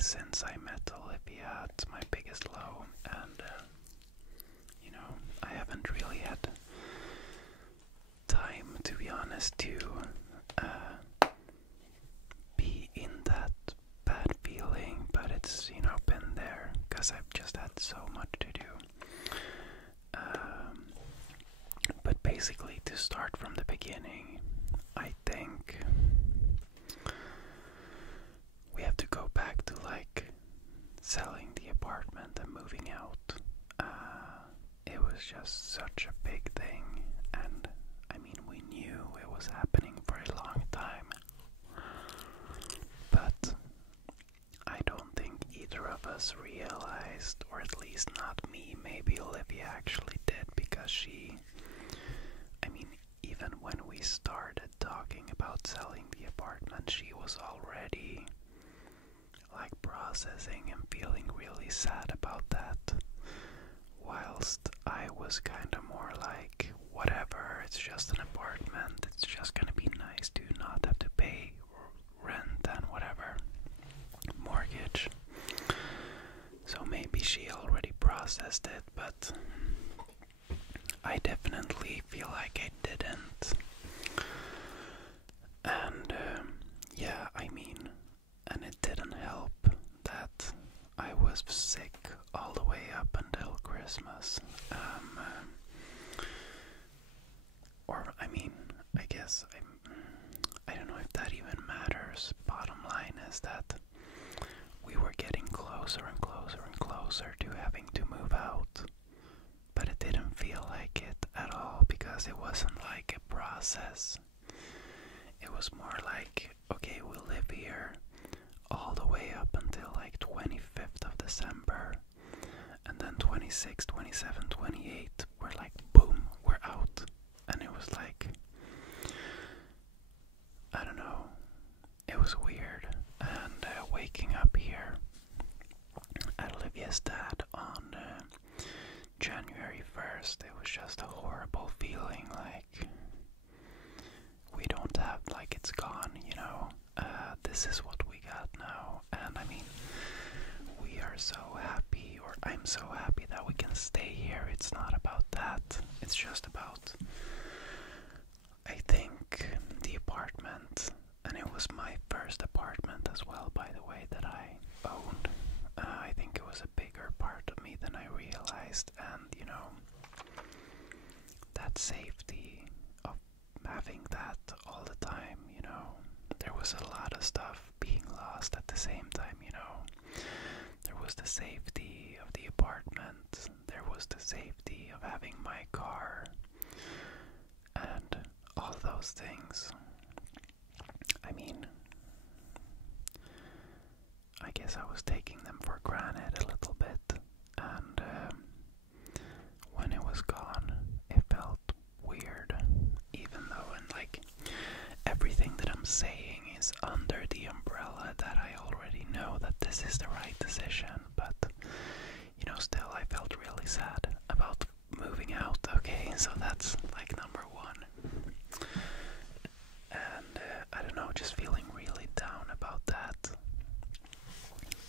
since I met Olivia at my biggest low, and I haven't really had time, to be honest, to be in that bad feeling, but it's been there because I've just had so much to do. But basically, to start from the beginning, I think we have to go back to like selling the apartment and moving out. It was just such a big thing, and I mean, we knew it was happening for a long time, but I don't think either of us realized, or at least not me, maybe Olivia actually did, because even when we started talking about selling the apartment, she was already like processing and feeling really sad about that, whilst I was kind of more like, whatever, it's just an apartment, it's just gonna be nice to not have to pay rent and whatever, mortgage. So maybe she already processed it, but I definitely feel like I didn't. And yeah, and it didn't help that I was sick all the way up until Christmas. I guess I don't know if that even matters. Bottom line is that we were getting closer and closer and closer to having to move out, but it didn't feel like it at all, because it wasn't like a process. It was more like, okay, we'll live here all the way up until like 25th of December, and then 26, 27, 28, we're like, boom, we're out. And it was like, I don't know, it was weird. And waking up here at Olivia's dad on January 1st, it was just a horrible feeling, like we don't have, like, it's gone, this is what we got now. And we are so happy, or I'm so happy that we can stay here. It's not about that, it's just about, I think, the apartment. And it was my first apartment as well, by the way, that I owned. I think it was a bigger part of me than I realized, and that safety of having that all the time, there was a lot of stuff being lost at the same time, there was the safety of the apartment, there was the safety of having my car, and all those things. I guess I was taking them for granted a little bit, and when it was gone, it felt weird, even though, everything that I'm saying is under the umbrella that I already know that this is the right decision, but, still I felt really sad about moving out, okay, so that's, number one. And, I don't know, just feeling really down about that.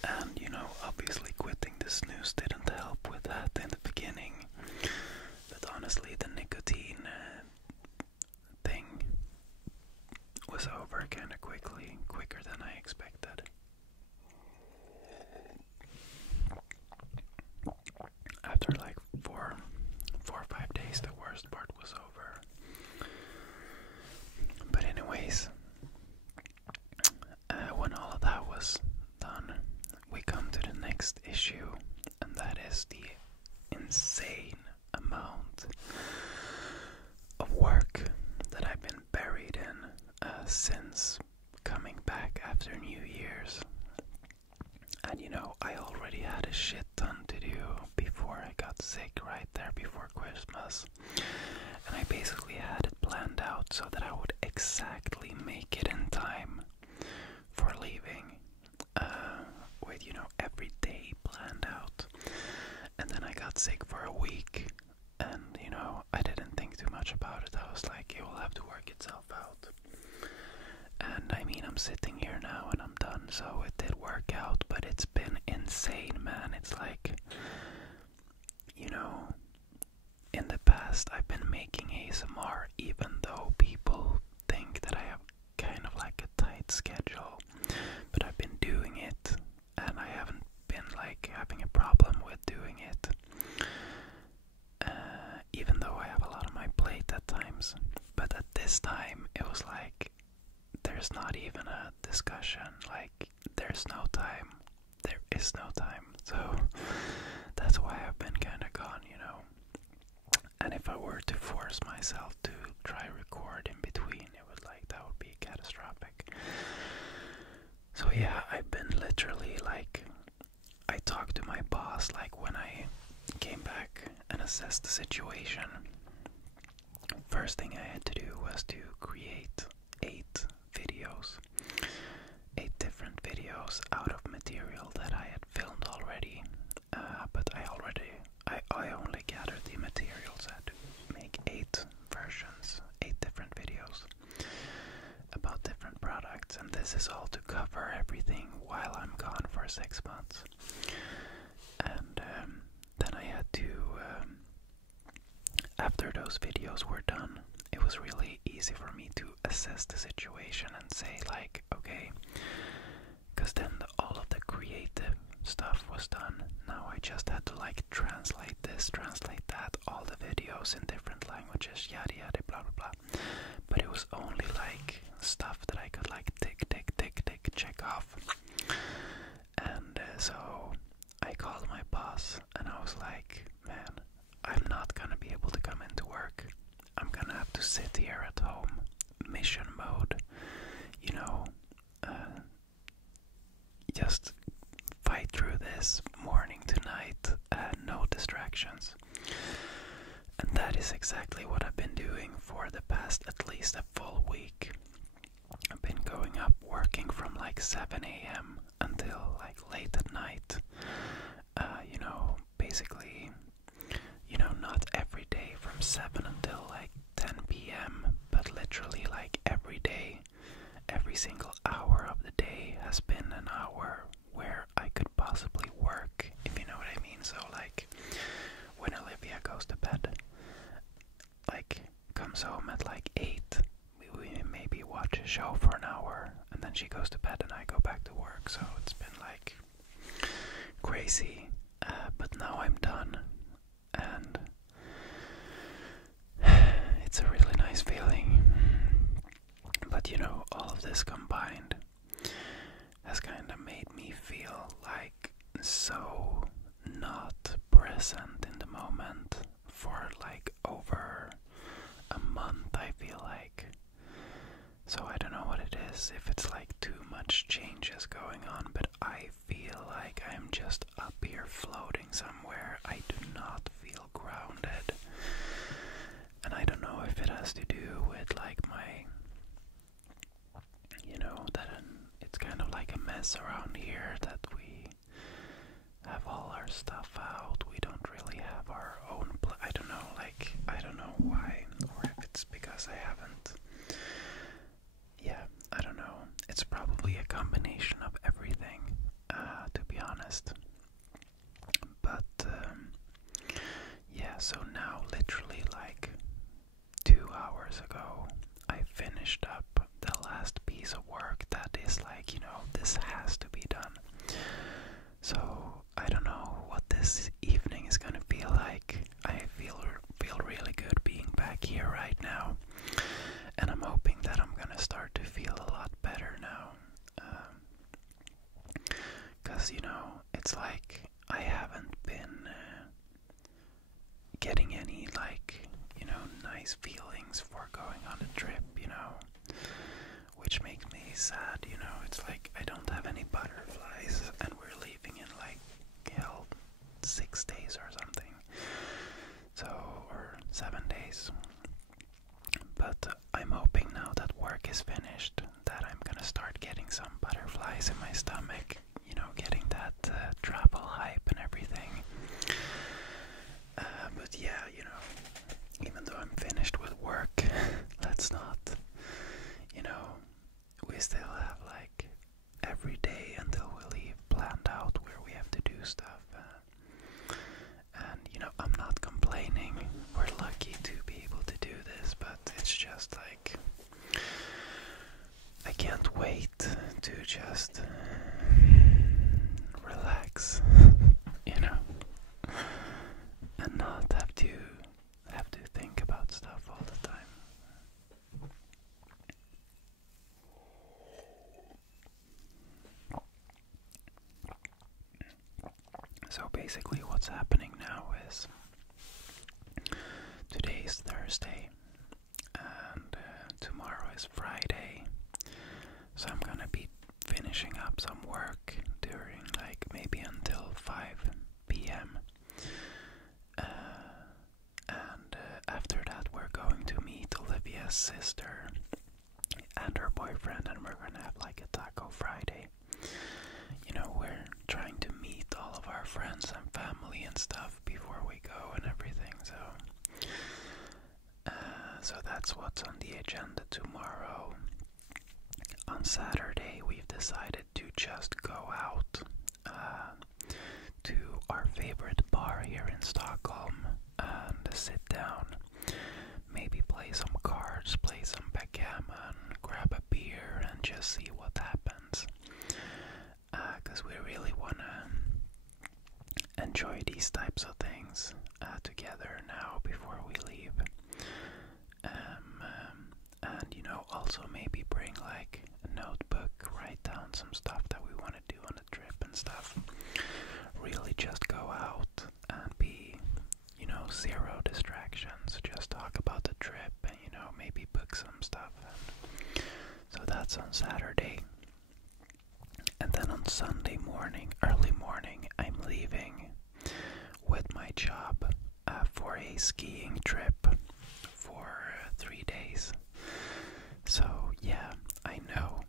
And, obviously quitting the snooze didn't help with that in the beginning. But honestly, the nicotine thing was over kind of quickly, quicker than I expected. After 4 or 5 days, the worst part was over. But anyways, when all of that was done, we come to the next issue, and that is the insane amount of work that I've been buried in since coming back after New Year's. And I already had a shit ton to do before I got sick, right there before Christmas. And I basically had it planned out so that I would exactly make it in time for leaving, with every day planned out. And then I got sick for a week, and I didn't think too much about it. I was like, it will have to work itself out. And I'm sitting here now and I'm done, so it did work workout, but it's been insane, man. It's like, you know, in the past I've been making ASMR even though people think that I have kind of like a tight schedule, but I've been doing it and I haven't been like having a problem with doing it, even though I have a lot on my plate at times. But at this time it was like there's not even a discussion, like there's no time, there is no time. So that's why I've been kind of gone, you know. And if I were to force myself to try record in between, that would be catastrophic. So yeah, I've been literally like, I talked to my boss like when I came back and assessed the situation. First thing I had to do was to create 8 videos, 8 different videos out of material that I had filmed already. But I only gathered the materials. I had to make 8 versions, 8 different videos about different products, and this is all to cover everything while I'm gone for 6 months. And then I had to, after those videos were done, it was really easy for me to assess the situation and say like, okay, because then all of the creative stuff was done. Now I just had to like translate this, translate that, all the videos in different languages, yada yada, blah blah blah. But it was only like stuff that I could like tick, check off. And so I called my boss and I was like, man, I'm not gonna be able to come into work. I'm gonna have to sit here at home, mission mode, you know, just fight through this morning to night, no distractions. And that is exactly what I've been doing for the past at least a full week. I've been going up, working from like 7 a.m. until like late at night. You know, basically, you know, not every day from 7 until like 10 p.m., but literally like every day, every single hour of the day has been an hour where I could possibly work, if you know what I mean. So like when Olivia goes to bed, like comes home at like 8, we maybe watch a show for an hour, and then she goes to bed and I go back to work. So it's been like crazy, but now I'm done, and it's a really nice feeling. But you know, all of this combined has kind of made me feel like so not present in the moment for like over a month, I feel like. So I don't know what it is, if it's like too much changes going on, but I feel like I'm just up here floating somewhere. I do not feel grounded. And I don't know if it has to do with like my, you know, that it's kind of like a mess around here, that we have all our stuff out. We don't really have our own I don't know, like, I don't know why, or if it's because I haven't. Yeah, I don't know. It's probably a combination of everything, to be honest. But yeah, so now literally like 2 hours ago, I finished up the last piece of work that is like, you know, this has to be done. So I don't know what this evening is gonna feel like. I feel really good being back here right now, and I'm hoping that I'm gonna start to feel a lot better now. 'Cause you know, it's like I haven't been getting any like, you know, nice feelings for going on a trip, you know, which makes me sad. You know, it's like I don't have any butterflies, and we're leaving in like 6 days or something, so, or 7 days. But I'm hoping now that work is finished that I'm gonna start getting some butterflies in my stomach, you know, getting that travel hype and everything. But yeah, you know, even though I'm finished with work, let's not, you know, we still have like every day until we leave just relax, you know, and not have to think about stuff all the time. So basically what's happening now is today's Thursday and tomorrow is Friday, so I'm gonna be finishing up some work during like maybe until 5 p.m. And after that we're going to meet Olivia's sister and her boyfriend, and we're gonna have like a taco Friday. You know, we're trying to meet all of our friends and family and stuff before we go and everything, so that's what's on the agenda tomorrow. On Saturday we've decided to just go out to our favorite bar here in Stockholm and sit down, maybe play some cards, play some backgammon, grab a beer and just see what happens, because we really want to enjoy these types of things together now before we leave. And you know, also maybe bring like a notebook, write down some stuff that we want to do on the trip and stuff. Really just go out and be, you know, zero distractions, just talk about the trip and, you know, maybe book some stuff. And so that's on Saturday. And then on Sunday morning, early morning, I'm leaving with my job for a skiing trip for 3 days. So yeah, I know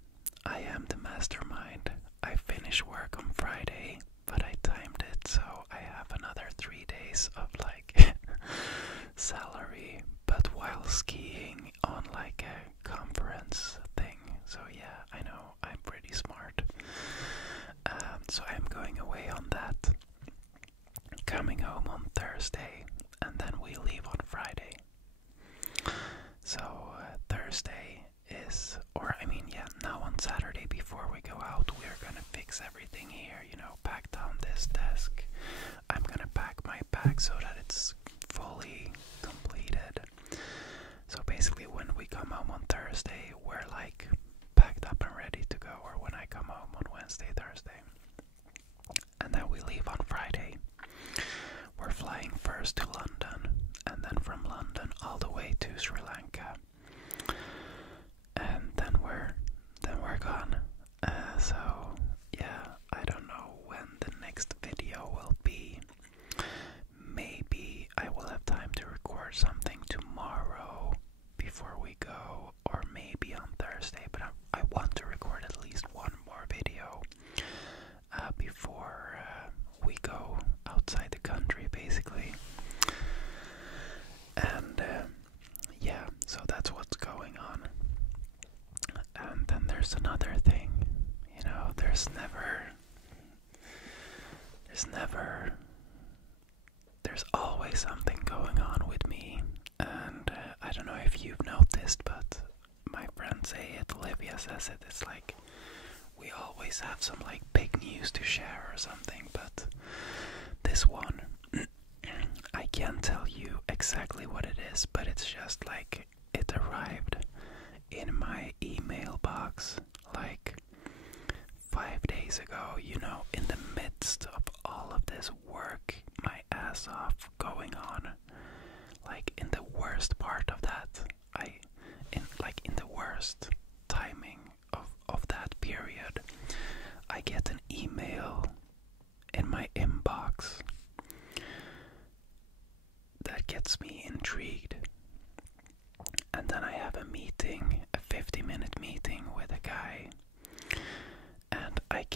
I am the mastermind. I finish work on Friday, but I timed it so I have another 3 days of like salary, but while skiing on like a conference thing. So yeah, I know I'm pretty smart. So I'm going away on that, coming home on Thursday, and then we leave on Friday. So Thursday is, or I mean, yeah, now on Saturday before we go out, we're gonna fix everything here, you know, pack down this desk. I'm gonna pack my bag so that it's fully completed. So basically when we come home on Thursday, we're like packed up and ready to go, or when I come home on Wednesday, Thursday. And then we leave on Friday. We're flying first to London, and then from London all the way to Sri Lanka. And then we're gone. So yeah, I don't know when the next video will be. Maybe I will have time to record something tomorrow before we go, or maybe on Thursday, but I want to record at least one more video before we go outside the country, basically. And yeah, so that's what's going on. And then there's another thing, you know, there's always something going on with me. And I don't know if you've noticed, but my friends say it, Olivia says it, it's like we always have some like big news to share or something, but this one, I can't tell you exactly what it is, but it's just like it arrived in my email box like 5 days ago, you know, in the midst of all of this work, my ass off going on, like in the worst part of that, in the worst timing of that period, I get an email in my inbox that gets me intrigued. And then I have a meeting, a 50-minute meeting with a guy, and I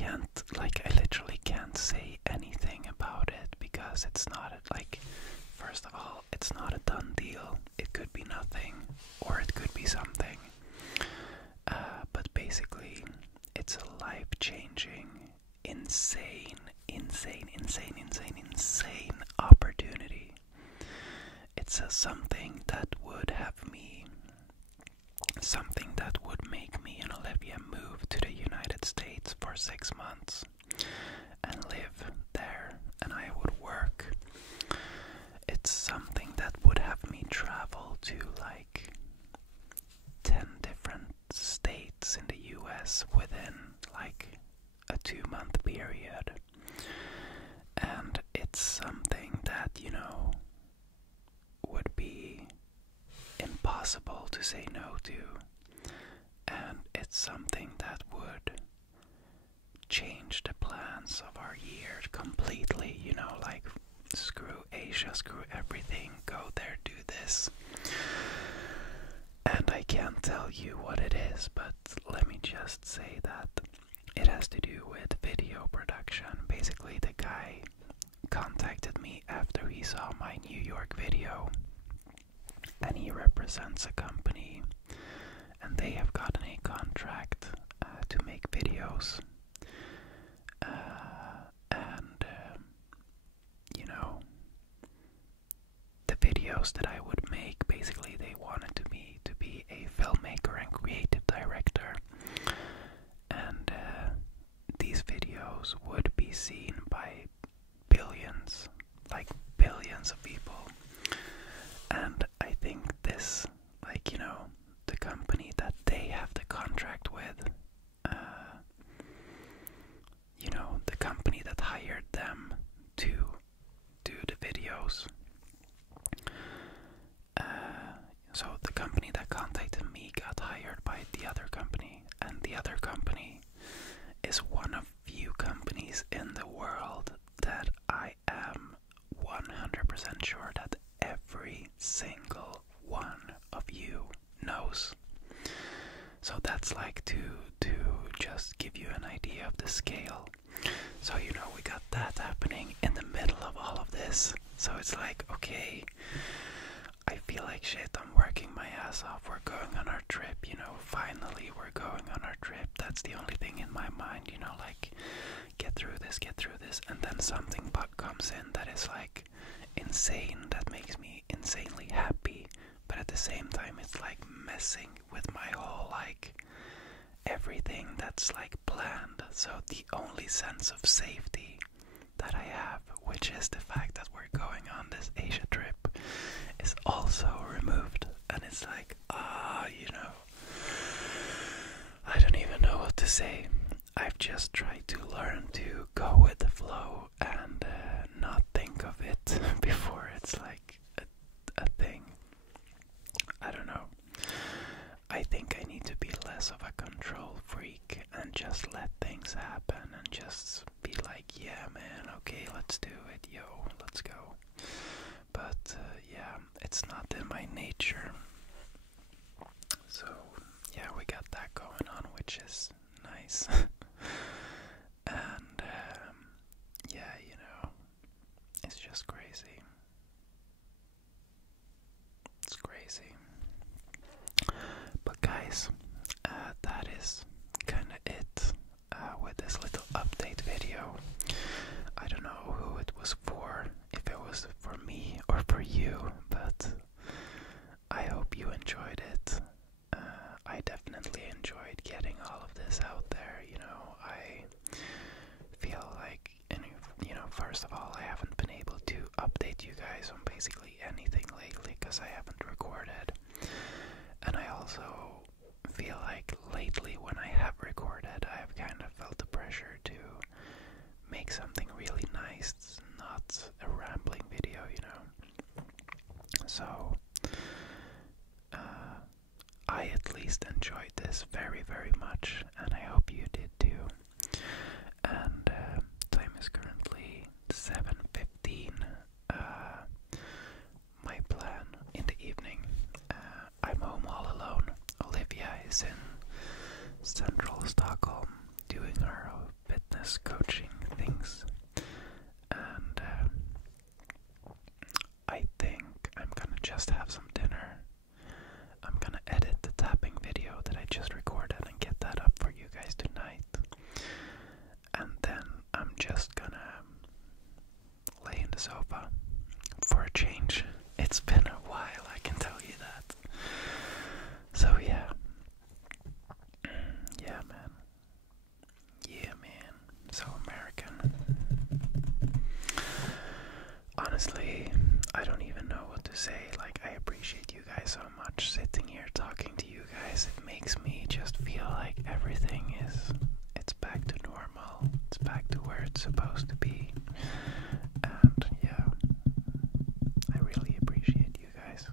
literally can't say anything about it because it's not like, first of all, it's not a done deal. It could be nothing, or it could be something. But basically, it's a life-changing, insane opportunity. It's something that would make me and Olivia move to the United States for 6 months and live there, and I would work. It's something that would have me travel to like 10 different states in the US within like a 2-month period. And it's something that, you know, would be impossible to say no to. And it's something that would change the plans of our year completely, you know, like screw Asia, screw everything, go there, do this. And I can't tell you what it is, but let me just say that it has to do with video production. Basically, the guy contacted me after he saw my New York video, and he represents a company, and they have gotten a contract to make videos. You know, the videos that I would make, basically they wanted me to be a filmmaker and creative director, and these videos would be seen by billions, like billions of people. And I think this, like, you know, the company that they have the contract with, you know, the company that hired them to do the videos. So the company that contacted me got hired by the other company, and the other company is one of few companies in the world that I am 100% sure that every single one of you knows. So that's like to just give you an idea of the scale. So, you know, we got that happening in the middle of all of this. So it's like, okay, I feel like shit, I'm working my ass off, we're going on our trip, you know, finally we're going on our trip. That's the only thing in my mind, you know, like, get through this, and then something comes in that is like insane, that makes me insanely happy, but at the same time it's like messing with my whole, like, everything that's like planned. So the only sense of safety that I have, which is the fact that we're going on this Asia trip, is also removed. And it's like, you know, I don't even know what to say. I've just tried to learn to go with the flow and not think of it before it's like a thing. I don't know. I think I need to be less of a control freak and just let things happen and just be like, yeah man, okay, let's do it, yo, let's go. But yeah, it's not in my nature. So yeah, we got that going on, which is nice. And yeah, you know, it's just crazy. It's crazy. But guys, that is kind of it with this little update video. I don't know who it was for, if it was for me or for you, but I hope you enjoyed it. I definitely enjoyed getting all of this out there, you know. I feel like, you know, first of all, I haven't been able to update you guys on basically anything lately because I haven't recorded. And I also feel like lately when I have recorded, I have kind of felt the pressure to make something really nice, not a rambling video, you know. So I at least enjoyed this very, very much, and I hope you did too. And time is currently 7:15. My plan in the evening, I'm home all alone. Olivia is in central Stockholm doing her fitness coaching things, and I think I'm gonna just have some dinner. I'm gonna edit the tapping video that I just recorded and get that up for you guys tonight, and then I'm just gonna lay in the sofa for a change. It's been a while, I can tell you that. So yeah. Yeah, man. Yeah, man. say, like, I appreciate you guys so much. Sitting here talking to you guys, it makes me just feel like everything it's back to normal. It's back to where it's supposed to be. And yeah, I really appreciate you guys.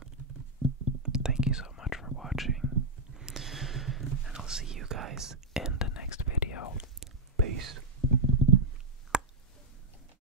Thank you so much for watching. And I'll see you guys in